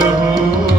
ਜਲ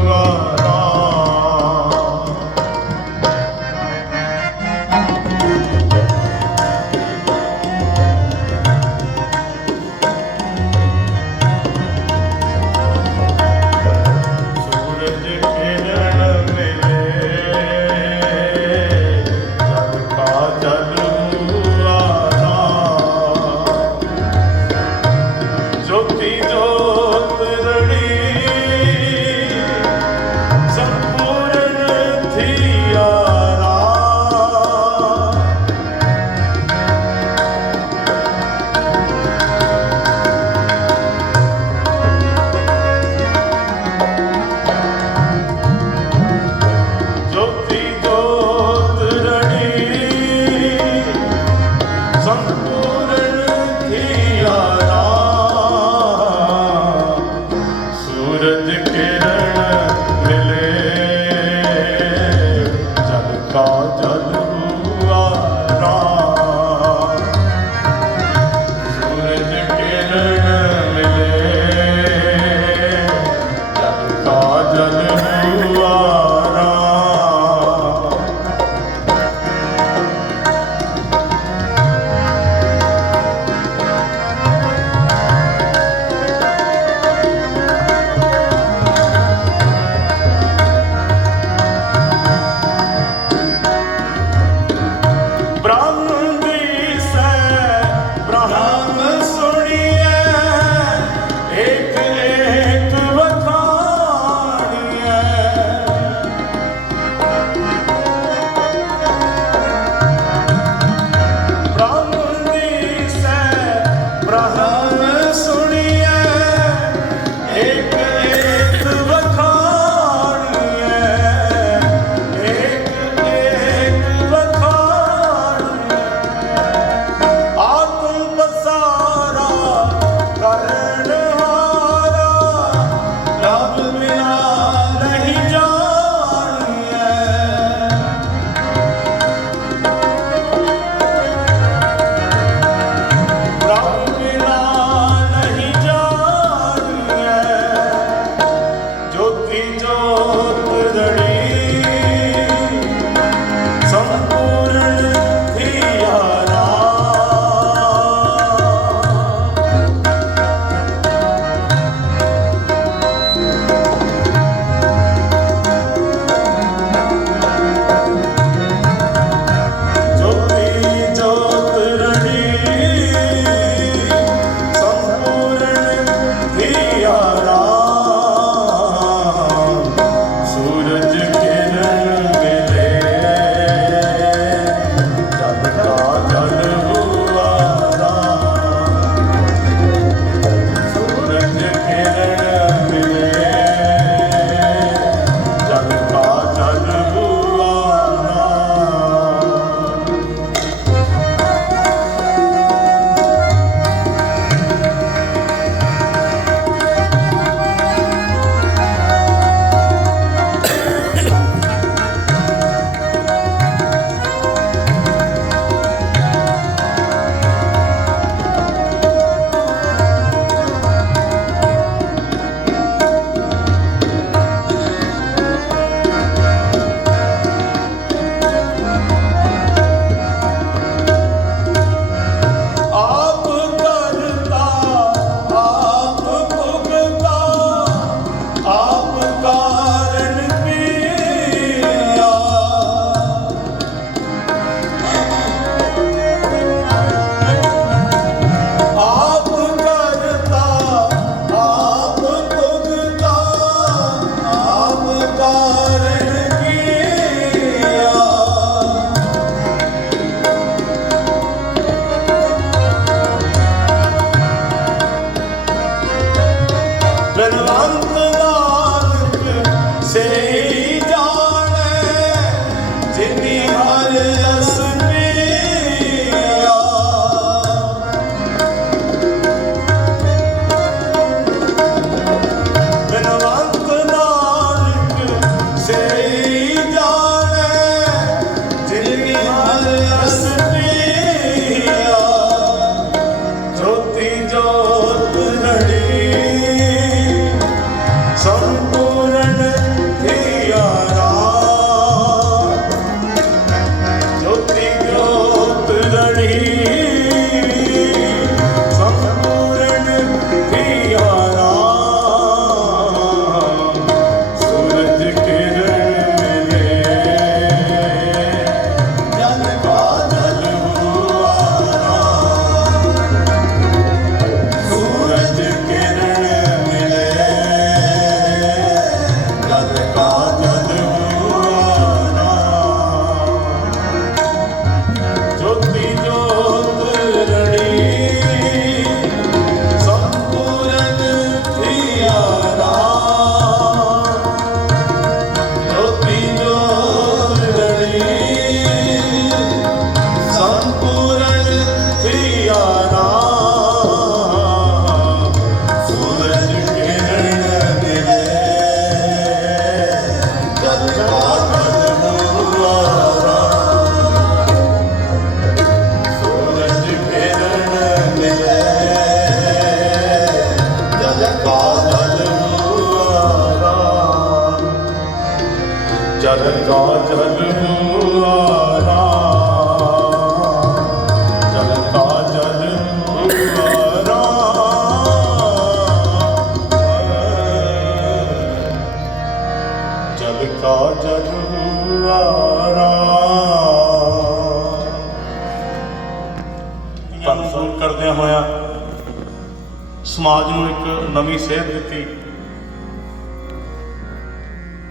ਸਮਾਜ ਨੂੰ ਇੱਕ ਨਵੀਂ ਸੇਧ ਦਿੱਤੀ।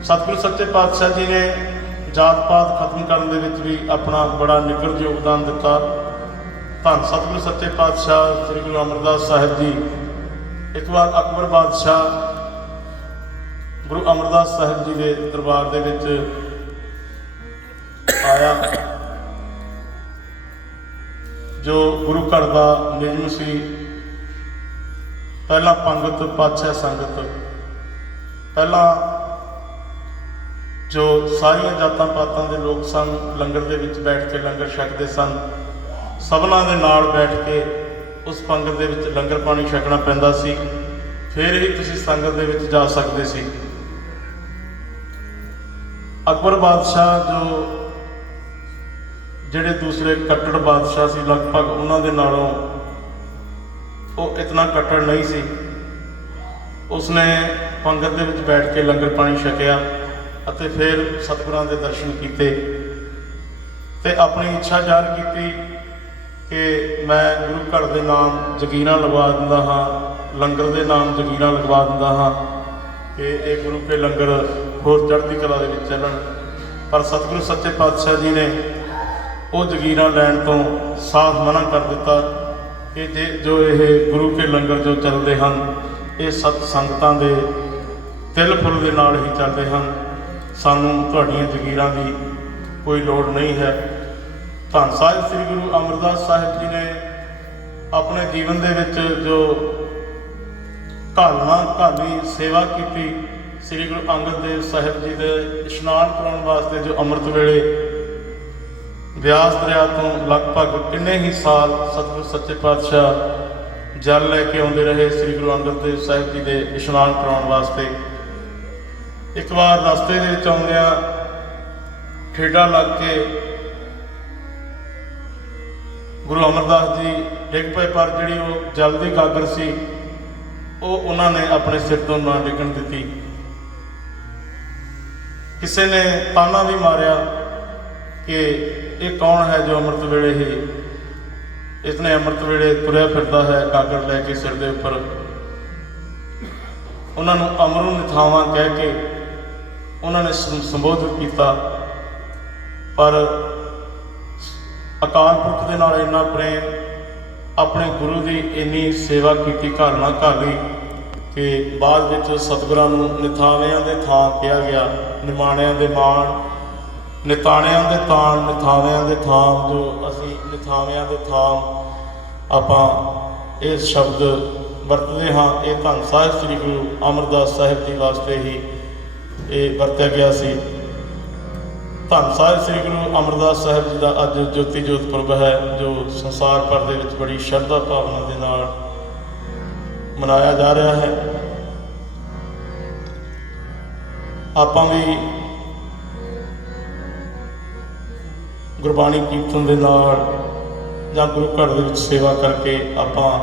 ਸਤਿਗੁਰੂ ਸੱਚੇ ਪਾਤਸ਼ਾਹ ਜੀ ਨੇ ਜਾਤ ਪਾਤ ਖਤਮ ਕਰਨ ਦੇ ਵਿੱਚ ਵੀ ਆਪਣਾ ਬੜਾ ਨਿੱਘਰ ਯੋਗਦਾਨ ਦਿੱਤਾ। ਧੰਨ ਸਤਿਗੁਰੂ ਸੱਚੇ ਪਾਤਸ਼ਾਹ ਸ੍ਰੀ ਗੁਰੂ ਅਮਰਦਾਸ ਸਾਹਿਬ ਜੀ। ਇੱਕ ਵਾਰ ਅਕਬਰ ਬਾਦਸ਼ਾਹ ਗੁਰੂ ਅਮਰਦਾਸ ਸਾਹਿਬ ਜੀ ਦੇ ਦਰਬਾਰ ਦੇ ਵਿੱਚ ਆਇਆ, ਜੋ ਗੁਰੂ ਘਰ ਦਾ ਨਿਯਮ ਸੀ। ਪਹਿਲਾ ਪੰਗਤ ਪਾਛੈ ਸੰਗਤ। ਪਹਿਲਾਂ ਜੋ ਸਾਰੀਆਂ ਜਾਤਾਂ ਪਾਤਾਂ ਦੇ ਲੋਕ ਸਨ, ਲੰਗਰ ਦੇ ਵਿੱਚ ਬੈਠ ਕੇ ਲੰਗਰ ਛਕਦੇ ਸਨ, ਸਭਨਾਂ ਦੇ ਨਾਲ ਬੈਠ ਕੇ ਉਸ ਪੰਗਤ ਦੇ ਵਿੱਚ ਲੰਗਰ ਪਾਣੀ ਛਕਣਾ ਪੈਂਦਾ ਸੀ। ਫਿਰ ਹੀ ਤੁਸੀਂ ਸੰਗਤ ਦੇ ਵਿੱਚ ਜਾ ਸਕਦੇ ਸੀ। ਅਕਬਰ ਬਾਦਸ਼ਾਹ ਜੋ ਜਿਹੜੇ ਦੂਸਰੇ ਕੱਟੜ ਬਾਦਸ਼ਾਹ ਸੀ, ਲਗਭਗ ਉਹਨਾਂ ਦੇ ਨਾਲੋਂ ਉਹ ਇਤਨਾ ਕੱਟੜ ਨਹੀਂ ਸੀ। ਉਸਨੇ ਪੰਗਤ ਦੇ ਵਿੱਚ ਬੈਠ ਕੇ ਲੰਗਰ ਪਾਣੀ ਛਕਿਆ ਅਤੇ ਫਿਰ ਸਤਿਗੁਰਾਂ ਦੇ ਦਰਸ਼ਨ ਕੀਤੇ ਤੇ ਆਪਣੀ ਇੱਛਾ ਜ਼ਾਹਰ ਕੀਤੀ ਕਿ ਮੈਂ ਗੁਰੂ ਘਰ ਦੇ ਨਾਮ ਜਗੀਰਾਂ ਲਗਵਾ ਦਿੰਦਾ ਹਾਂ, ਲੰਗਰ ਦੇ ਨਾਮ ਜਗੀਰਾਂ ਲਗਵਾ ਦਿੰਦਾ ਹਾਂ ਕਿ ਇਹ ਗੁਰੂ ਕੇ ਲੰਗਰ ਹੋਰ ਚੜ੍ਹਦੀ ਕਲਾ ਦੇ ਵਿੱਚ ਚੱਲਣ। ਪਰ ਸਤਿਗੁਰੂ ਸੱਚੇ ਪਾਤਸ਼ਾਹ ਜੀ ਨੇ ਉਹ ਜਗੀਰਾਂ ਲੈਣ ਤੋਂ ਸਾਫ਼ ਮਨਾ ਕਰ ਦਿੱਤਾ। ਇਹ ਜੇ ਜੋ ਇਹ ਗੁਰੂ ਕੇ ਲੰਗਰ ਜੋ ਚੱਲਦੇ ਹਨ, ਇਹ ਸਤ ਸੰਗਤਾਂ ਦੇ ਤਿਲ ਫੁੱਲ ਦੇ ਨਾਲ ਹੀ ਚੱਲਦੇ ਹਨ। ਸਾਨੂੰ ਤੁਹਾਡੀਆਂ ਜਗੀਰਾਂ ਦੀ ਕੋਈ ਲੋੜ ਨਹੀਂ ਹੈ। ਧੰਨ ਸਾਹਿਬ ਸ੍ਰੀ ਗੁਰੂ ਅਮਰਦਾਸ ਸਾਹਿਬ ਜੀ ਨੇ ਆਪਣੇ ਜੀਵਨ ਦੇ ਵਿੱਚ ਜੋ ਘਾਲਣਾ, ਘਾਲੀ ਸੇਵਾ ਕੀਤੀ, ਸ੍ਰੀ ਗੁਰੂ ਅੰਗਦ ਦੇਵ ਸਾਹਿਬ ਜੀ ਦੇ ਇਸ਼ਨਾਨ ਕਰਾਉਣ ਵਾਸਤੇ ਜੋ ਅੰਮ੍ਰਿਤ ਵੇਲੇ ਬਿਆਸ ਦਰਿਆ ਤੋਂ ਲਗਭਗ ਕਿੰਨੇ ਹੀ ਸਾਲ ਸਤਿਗੁਰੂ ਸੱਚੇ ਪਾਤਸ਼ਾਹ ਜਲ ਲੈ ਕੇ ਆਉਂਦੇ ਰਹੇ, ਸ੍ਰੀ ਗੁਰੂ ਅੰਗਦ ਦੇਵ ਸਾਹਿਬ ਜੀ ਦੇ ਇਸ਼ਨਾਨ ਕਰਾਉਣ ਵਾਸਤੇ। ਇੱਕ ਵਾਰ ਰਸਤੇ ਦੇ ਵਿੱਚ ਆਉਂਦਿਆਂ ਠੇਡਾ ਲੱਗ ਕੇ ਗੁਰੂ ਅਮਰਦਾਸ ਜੀ ਡਿੱਗ ਪਏ, ਪਰ ਜਿਹੜੀ ਉਹ ਜਲ ਦੀ ਗਾਗਰ ਸੀ, ਉਹ ਉਹਨਾਂ ਨੇ ਆਪਣੇ ਸਿਰ ਤੋਂ ਨਾ ਡਿੱਗਣ ਦਿੱਤੀ। ਕਿਸੇ ਨੇ ਤਾਨਾ ਵੀ ਮਾਰਿਆ ਕਿ ਇਹ ਕੌਣ ਹੈ ਜੋ ਅੰਮ੍ਰਿਤ ਵੇਲੇ ਹੀ ਇਸਨੇ ਅੰਮ੍ਰਿਤ ਵੇਲੇ ਤੁਰਿਆ ਫਿਰਦਾ ਹੈ ਗਾਗਰ ਲੈ ਕੇ ਸਿਰ ਦੇ ਉੱਪਰ। ਉਹਨਾਂ ਨੂੰ ਅਮਰੂ ਨਿਥਾਵਾਂ ਕਹਿ ਕੇ ਉਹਨਾਂ ਨੇ ਸੰਬੋਧਿਤ ਕੀਤਾ। ਪਰ ਅਕਾਲ ਪੁਰਖ ਦੇ ਨਾਲ ਇੰਨਾ ਪ੍ਰੇਮ, ਆਪਣੇ ਗੁਰੂ ਦੀ ਇੰਨੀ ਸੇਵਾ ਕੀਤੀ ਘਰ ਨਾਲ ਘਰ ਲਈ ਕਿ ਬਾਅਦ ਵਿੱਚ ਸਤਿਗੁਰਾਂ ਨੂੰ ਨਿਥਾਵਿਆਂ ਦੇ ਥਾਂ ਕਿਹਾ ਗਿਆ, ਨਿਮਾਣਿਆਂ ਦੇ ਮਾਣ ਨਿਤਾਣਿਆਂ ਦੇ ਤਾਣ ਨਿਥਾਵਿਆਂ ਦੇ ਥਾਂ ਜੋ ਅਸੀਂ ਨਿਥਾਵਿਆਂ ਦੇ ਥਾਂ ਆਪਾਂ ਇਹ ਸ਼ਬਦ ਵਰਤਦੇ ਹਾਂ, ਇਹ ਧੰਨ ਸਾਹਿਬ ਸ੍ਰੀ ਗੁਰੂ ਅਮਰਦਾਸ ਸਾਹਿਬ ਜੀ ਵਾਸਤੇ ਹੀ ਇਹ ਵਰਤਿਆ ਗਿਆ ਸੀ। ਧੰਨ ਸਾਹਿਬ ਸ੍ਰੀ ਗੁਰੂ ਅਮਰਦਾਸ ਸਾਹਿਬ ਜੀ ਦਾ ਅੱਜ ਜੋਤੀ ਜੋਤ ਪੁਰਬ ਹੈ, ਜੋ ਸੰਸਾਰ ਭਰ ਦੇ ਵਿੱਚ ਬੜੀ ਸ਼ਰਧਾ ਭਾਵਨਾ ਦੇ ਨਾਲ ਮਨਾਇਆ ਜਾ ਰਿਹਾ ਹੈ। ਆਪਾਂ ਵੀ ਗੁਰਬਾਣੀ ਕੀਰਤਨ ਦੇ ਨਾਲ ਜਾਂ ਗੁਰੂ ਘਰ ਦੇ ਵਿੱਚ ਸੇਵਾ ਕਰਕੇ ਆਪਾਂ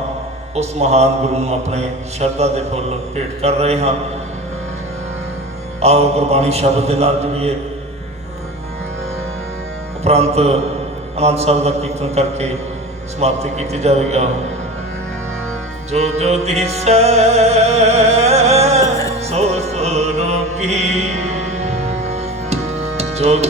ਉਸ ਮਹਾਨ ਗੁਰੂ ਨੂੰ ਆਪਣੇ ਸ਼ਰਧਾ ਦੇ ਫੁੱਲ ਭੇਟ ਕਰ ਰਹੇ ਹਾਂ। ਆਓ ਗੁਰਬਾਣੀ ਸ਼ਬਦ ਦੇ ਨਾਲ ਜੁੜੀਏ। ਉਪਰੰਤ ਆਨੰਦ ਸਾਹਿਬ ਦਾ ਕੀਰਤਨ ਕਰਕੇ ਸਮਾਪਤੀ ਕੀਤੀ ਜਾਵੇਗਾ। ਜੋ ਜੋ ਦਿਸੈ, ਸੋ ਸੋ ਰੋਗੀ ਜੋ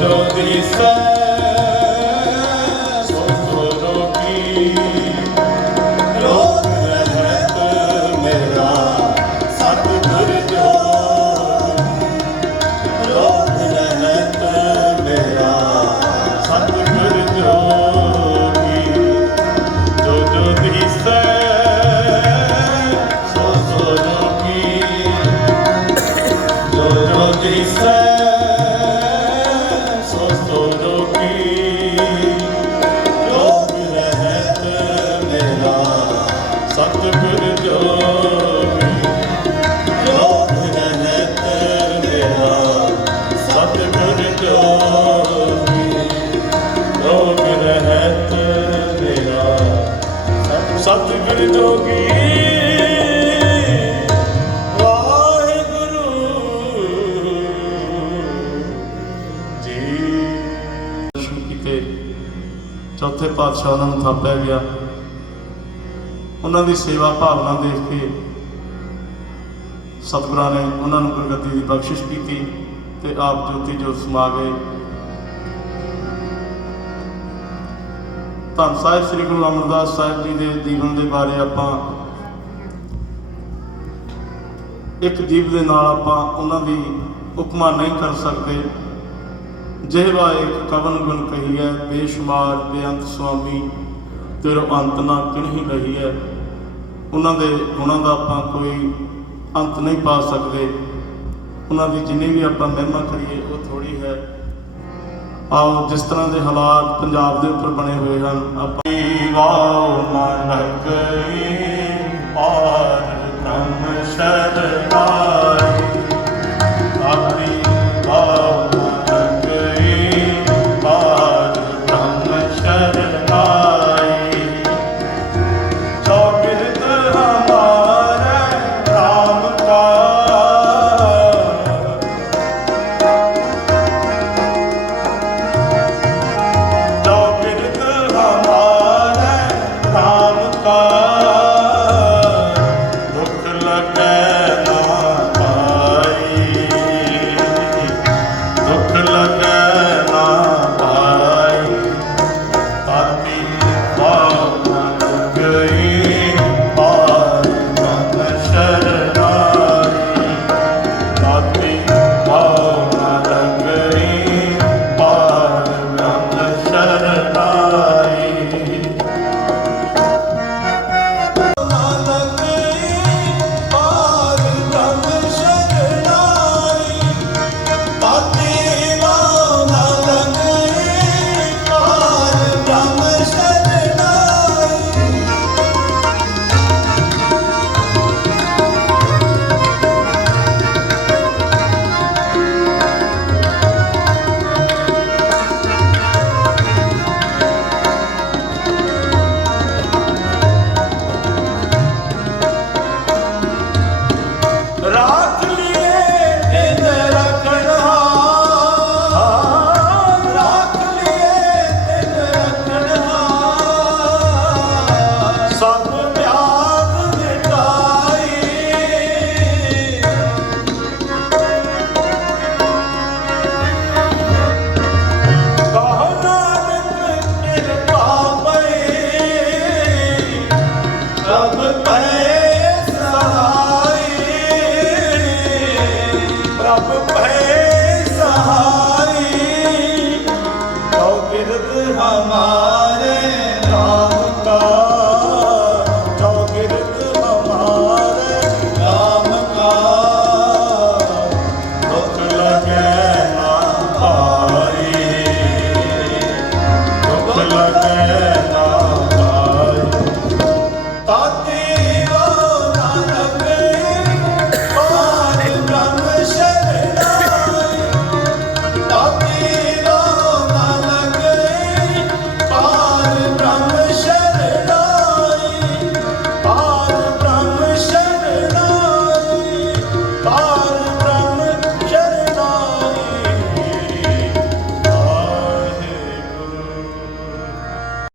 don't be sad. ਚੌਥੇ ਪਾਤਸ਼ਾਹ ਉਹਨਾਂ ਨੂੰ ਥਾਪਿਆ ਗਿਆ। ਉਹਨਾਂ ਦੀ ਸੇਵਾ ਭਾਵਨਾ ਦੇਖ ਕੇ ਸਤਿਗੁਰਾਂ ਨੇ ਉਹਨਾਂ ਨੂੰ ਪ੍ਰਗਤੀ ਦੀ ਬਖਸ਼ਿਸ਼ ਕੀਤੀ ਤੇ ਆਪ ਜੋਤੀ ਜੋਤ ਸਮਾ ਗਏ। ਧੰਨ ਸਾਹਿਬ ਸ੍ਰੀ ਗੁਰੂ ਅਮਰਦਾਸ ਸਾਹਿਬ ਜੀ ਦੇ ਜੀਵਨ ਦੇ ਬਾਰੇ ਆਪਾਂ ਇੱਕ ਜੀਵ ਦੇ ਨਾਲ ਆਪਾਂ ਉਹਨਾਂ ਦੀ ਉਪਮਾ ਨਹੀਂ ਕਰ ਸਕਦੇ। ਜਿਹਵਾ ਇੱਕ ਕਵਨ ਗੁਣ ਕਹੀ ਹੈ, ਬੇਸ਼ੁਮਾਰ, ਬੇਅੰਤ ਸੁਆਮੀ, ਤੇਰੋ ਅੰਤ ਨਾ ਕਿਨਹੀ ਰਹੀ ਹੈ। ਉਹਨਾਂ ਦੇ ਗੁਣਾਂ ਦਾ ਆਪਾਂ ਕੋਈ ਅੰਤ ਨਹੀਂ ਪਾ ਸਕਦੇ। ਉਹਨਾਂ ਦੀ ਜਿੰਨੀ ਵੀ ਆਪਾਂ ਮਹਿਮਾ ਕਰੀਏ, ਉਹ ਥੋੜੀ ਹੈ। ਆਓ ਜਿਸ ਤਰ੍ਹਾਂ ਦੇ ਹਾਲਾਤ ਪੰਜਾਬ ਦੇ ਉੱਪਰ ਬਣੇ ਹੋਏ ਹਨ, ਆਪਾਂ ਵਾਉ ਮਨ ਗਈ ਪਾਰ ਬ੍ਰਹਮ ਸ਼ਰਨਾਈ Come on.